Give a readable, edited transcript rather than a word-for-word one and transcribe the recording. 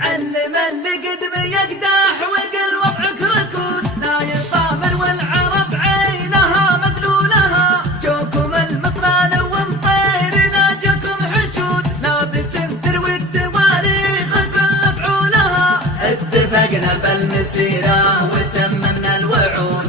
علم اللي قدم يقدح وقل وضعك ركود، لا يطامر والعرب عينها مدلولها، جوكم المطران ومطير لا جوكم حشود، لا بتنثر والتواريخ كل فعولها، اتفقنا بالمسيرة وتممنا الوعود.